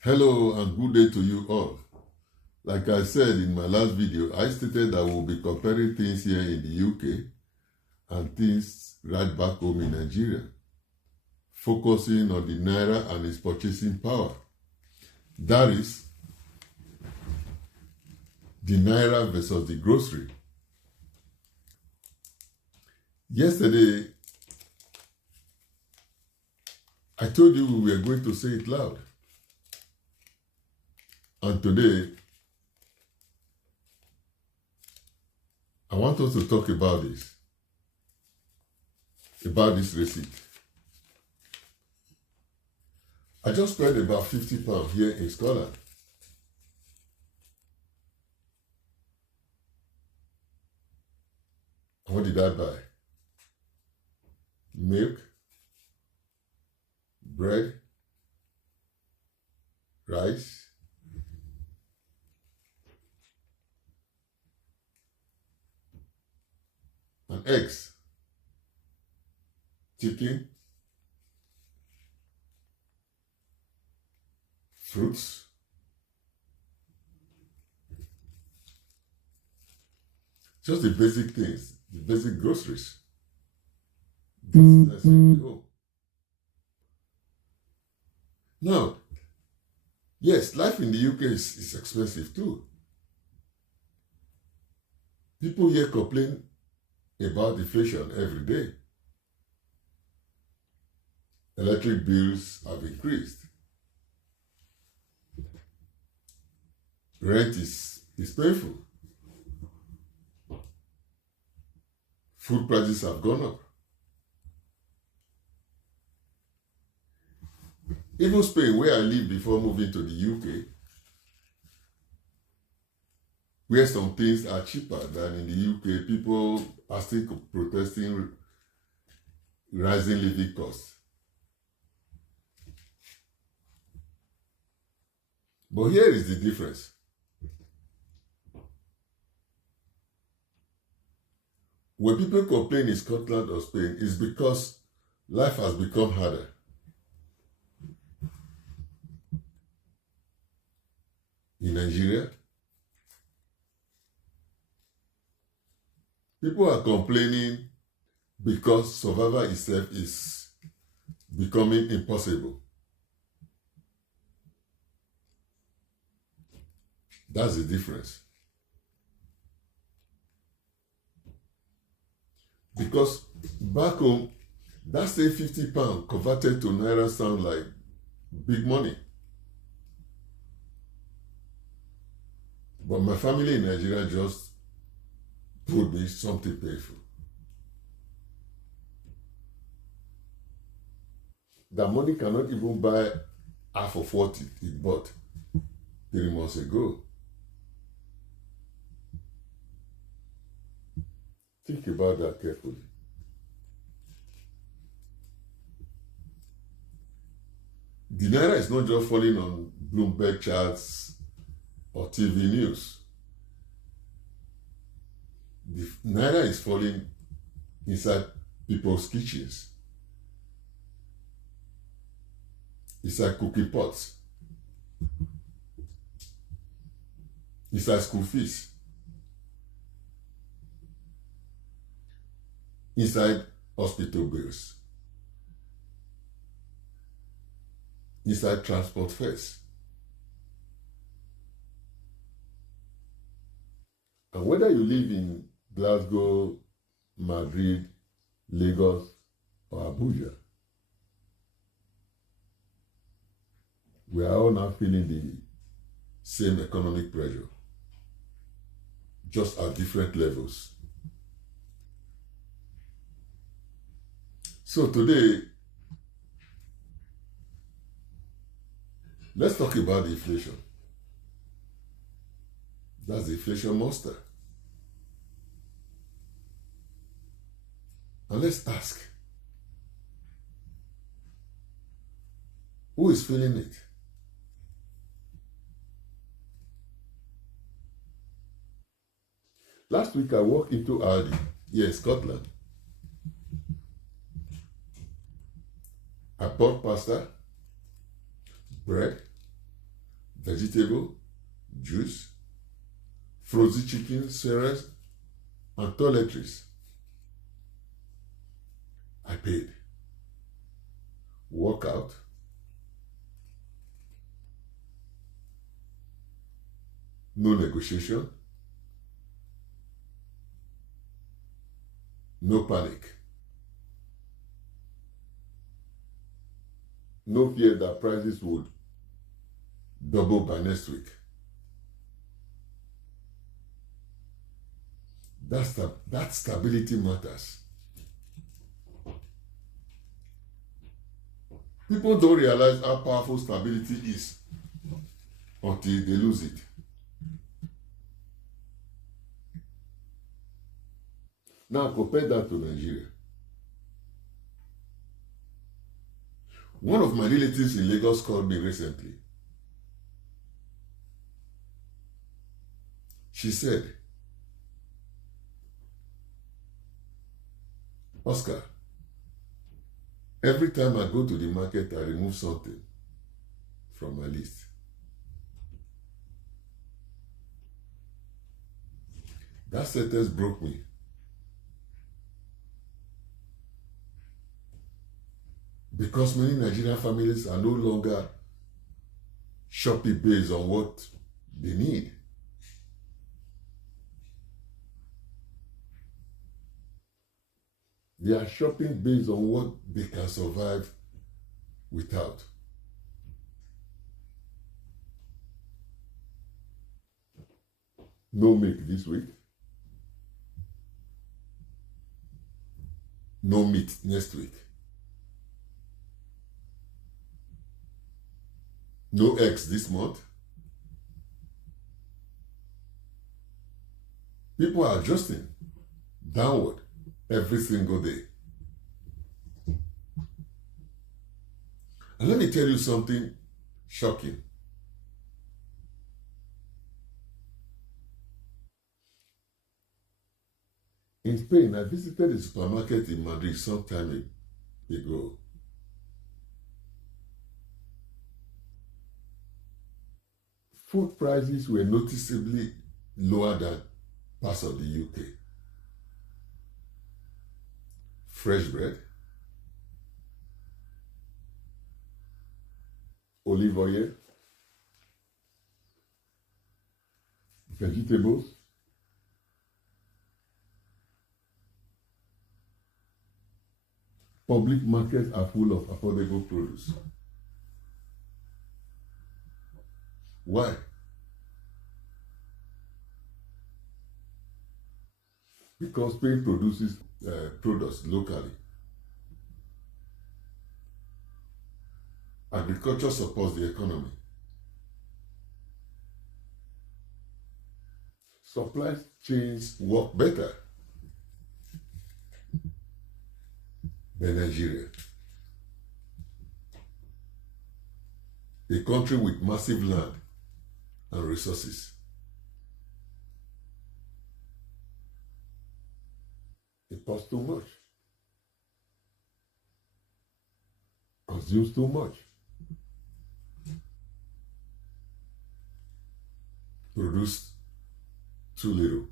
Hello and good day to you all. Like I said in my last video, I stated that we'll be comparing things here in the UK and things right back home in Nigeria, focusing on the Naira and its purchasing power. That is, the Naira versus the grocery. Yesterday, I told you we were going to say it loud. And today, I want us to talk about this receipt. I just spent about £50 here in Scotland. And what did I buy? Milk, bread, rice, and eggs, chicken, fruits, just the basic things, the basic groceries. That's necessary home. Now, yes, life in the UK is expensive too. People here complain about inflation every day. Electric bills have increased. Rent is painful. Food prices have gone up. Even Spain, where I lived before moving to the UK, where some things are cheaper than in the UK, people are still protesting rising living costs. But here is the difference. When people complain in Scotland or Spain, it's because life has become harder. In Nigeria, people are complaining because survival itself is becoming impossible. That's the difference. Because back home, that same £50 converted to Naira sound like big money. But my family in Nigeria just told me something painful. That money cannot even buy half of what it bought 3 months ago. Think about that carefully. The Naira is not just falling on Bloomberg charts or TV news. The Naira is falling inside people's kitchens, inside cooking pots, inside school fees, inside hospital bills, inside transport fares. And whether you live in Glasgow, Madrid, Lagos, or Abuja, we are all now feeling the same economic pressure, just at different levels. So today, let's talk about the inflation. That's the inflation monster. And let's ask, who is feeling it? Last week I walked into Aldi here in Scotland. I bought pasta, bread, vegetable, juice, frozen chicken, cereals, and toiletries. I paid. Workout. No negotiation. No panic. No fear that prices would double by next week. That stability matters. People don't realize how powerful stability is until they lose it. Now compare that to Nigeria. One of my relatives in Lagos called me recently. She said, Oscar, every time I go to the market, I remove something from my list. That sentence broke me. Because many Nigerian families are no longer shopping based on what they need. They are shopping based on what they can survive without. No milk this week. No meat next week. No eggs this month. People are adjusting downward every single day. And let me tell you something shocking. In Spain, I visited a supermarket in Madrid some time ago. Food prices were noticeably lower than parts of the UK. Fresh bread, olive oil, vegetables, public markets are full of affordable produce. Why? Because Spain produces products locally. Agriculture supports the economy. Supply chains work better than Nigeria, a country with massive land and resources. It costs too much, consumes too much, produce too little.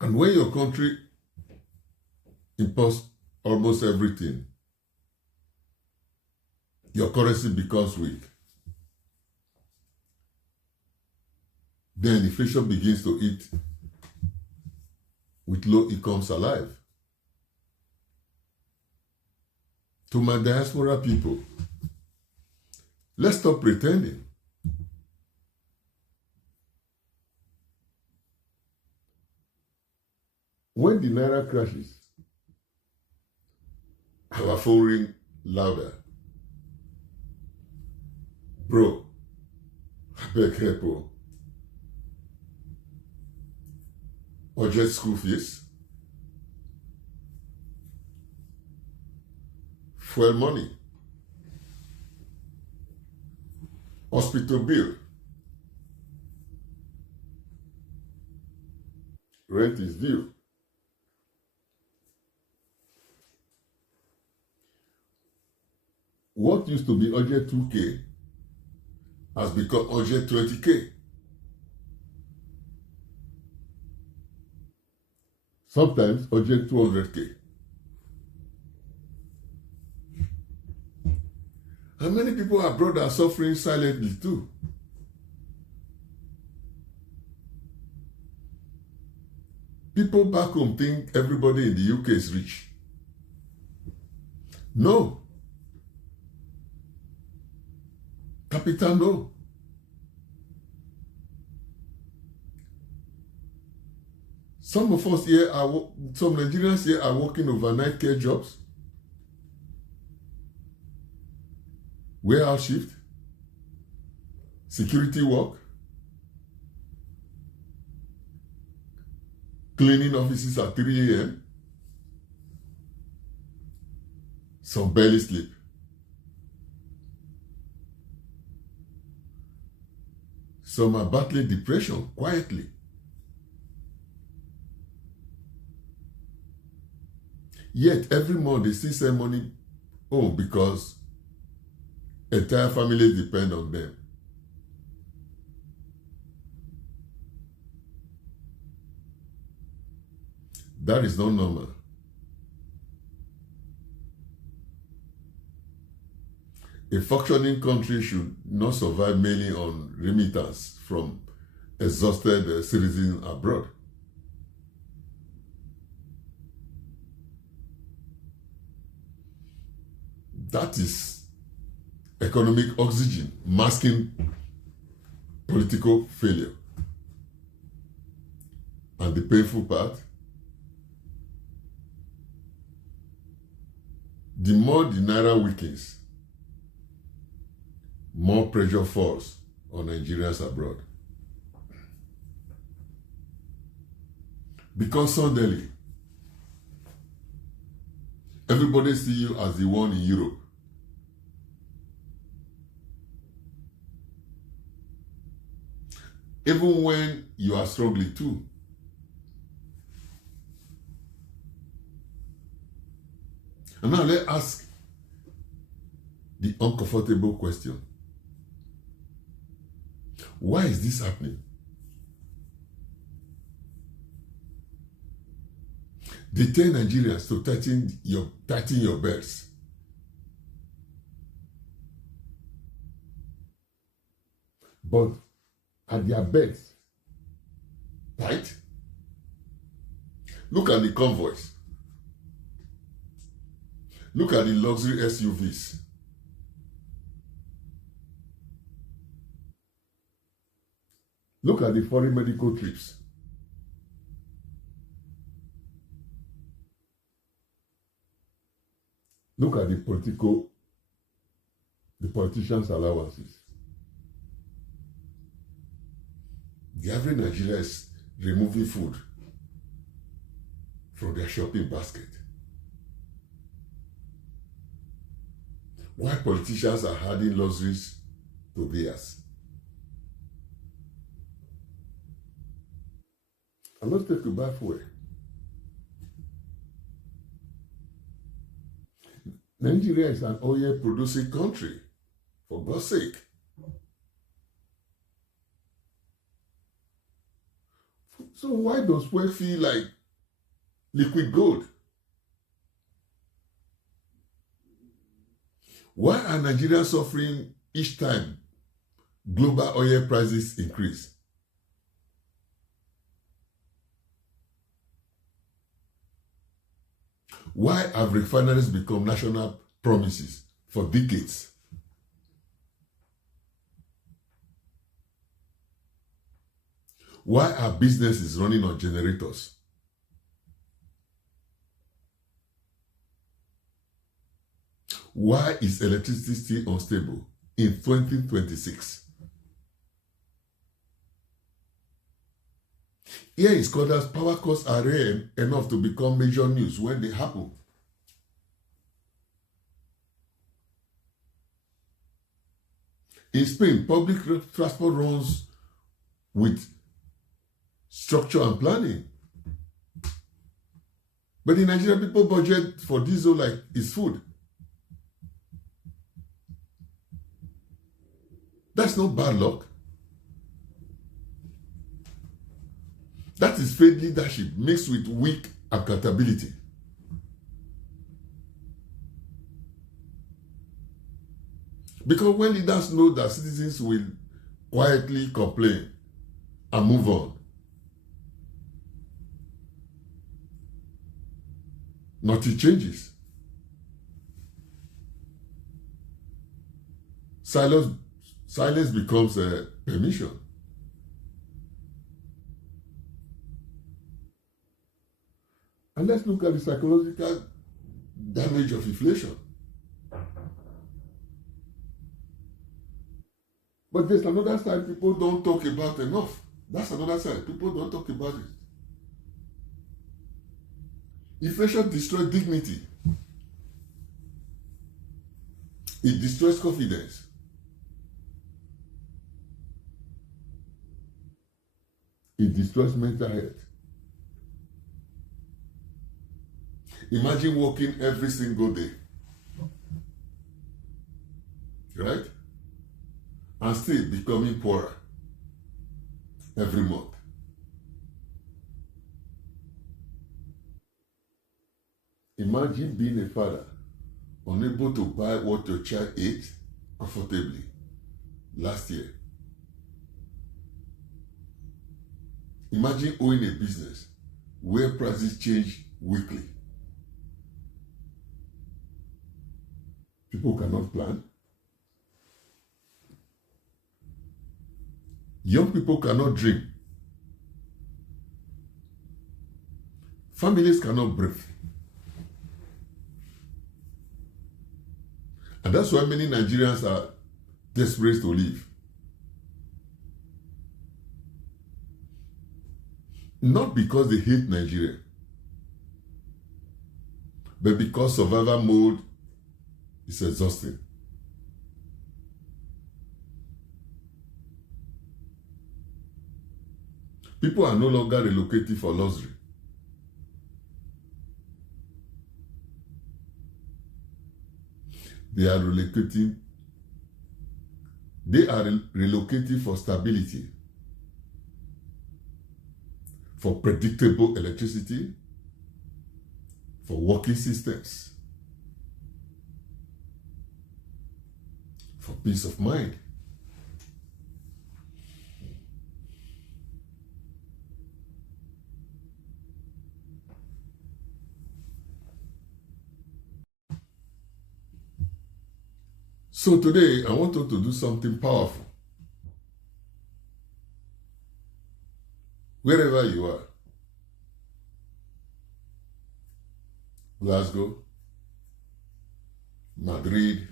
And when your country imports almost everything, your currency becomes weak. Then inflation begins to eat with low incomes alive. To my diaspora people, let's stop pretending. When the naira crashes, our phone ring louder. Bro, I beg help. Budget school fees, fuel money, hospital bill, rent is due. what used to be urgent 2K has become urgent 20K. Sometimes urgent 200K. And many people abroad are suffering silently too. People back home think everybody in the UK is rich. No. Capital, no. Some of us here some Nigerians here are working overnight care jobs, warehouse shift, security work, cleaning offices at 3 a.m. Some barely sleep. Some are battling depression quietly. Yet every month they still send money home because entire families depend on them. That is not normal. A functioning country should not survive mainly on remittance from exhausted citizens abroad. That is economic oxygen masking political failure. And the painful part, the more the naira weakens, more pressure falls on Nigerians abroad. Because suddenly, everybody sees you as the one in Europe. Even when you are struggling too. And now let's ask the uncomfortable question. Why is this happening? They tell Nigerians to tighten your belts. But are their belts tight? Look at the convoys. Look at the luxury SUVs. Look at the foreign medical trips. Look at the politicians' allowances. The average Nigerian is removing food from their shopping basket. Why politicians are adding luxuries to theirs? I'm not taking back fuel. Nigeria is an oil producing country, for God's sake. So why does fuel feel like liquid gold? Why are Nigerians suffering each time global oil prices increase? Why have refineries become national promises for decades? Why are businesses running on generators? Why is electricity still unstable in 2026? Here is Scotland's power costs are rare enough to become major news when they happen. In Spain, public transport runs with structure and planning. But in Nigeria, people budget for diesel like it's food. That's not bad luck. That is failed leadership mixed with weak accountability. Because when leaders know that citizens will quietly complain and move on, nothing changes. Silence becomes a permission. And let's look at the psychological damage of inflation. But there's another side people don't talk about enough. That's another side. People don't talk about it. Inflation destroys dignity. It destroys confidence. It destroys mental health. Imagine working every single day, right? And still becoming poorer every month. Imagine being a father, unable to buy what your child ate comfortably last year. Imagine owning a business where prices change weekly. People cannot plan. Young people cannot dream. Families cannot breathe. And that's why many Nigerians are desperate to leave. Not because they hate Nigeria, but because survival mode is exhausting. People are no longer relocating for luxury. They are relocating for stability, for predictable electricity, for working systems, for peace of mind. So today, I want you to do something powerful. Wherever you are, Glasgow, Madrid,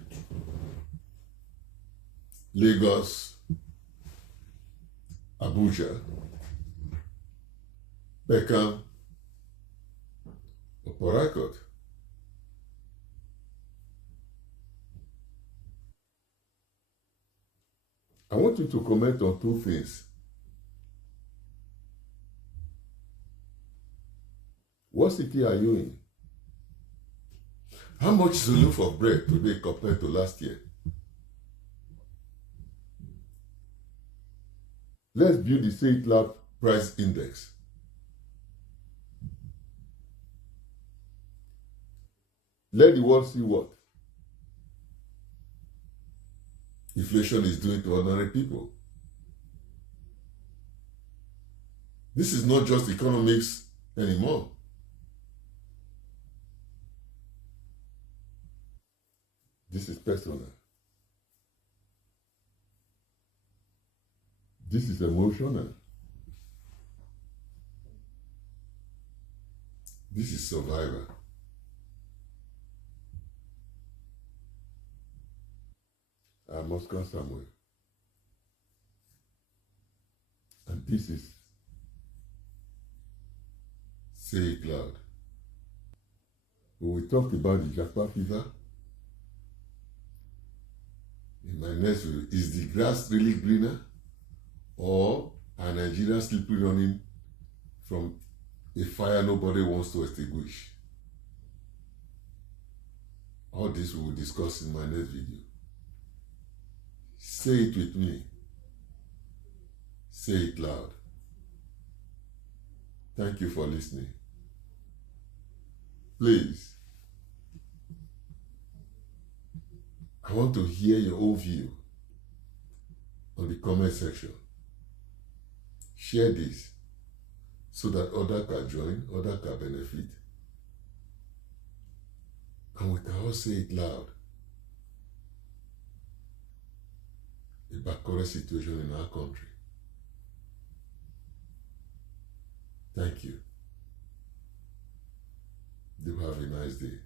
Lagos, Abuja, Beckham, or Port Harcourt. I want you to comment on two things. What city are you in? How much is the loaf of bread today compared to last year? Let's view the Say It Loud price index. Let the world see what inflation is doing to ordinary people. This is not just economics anymore. This is personal. This is emotional. This is survival. I must go somewhere. And this is Say It Loud. When we talk about the Jackpot fever, in my next video, is the grass really greener, or are Nigerians still running from a fire nobody wants to extinguish? All this we will discuss in my next video. Say it with me. Say it loud. Thank you for listening. Please, I want to hear your own view on the comment section. Share this so that others can join, others can benefit. And we can all say it loud about current situation in our country. Thank you. Do have a nice day.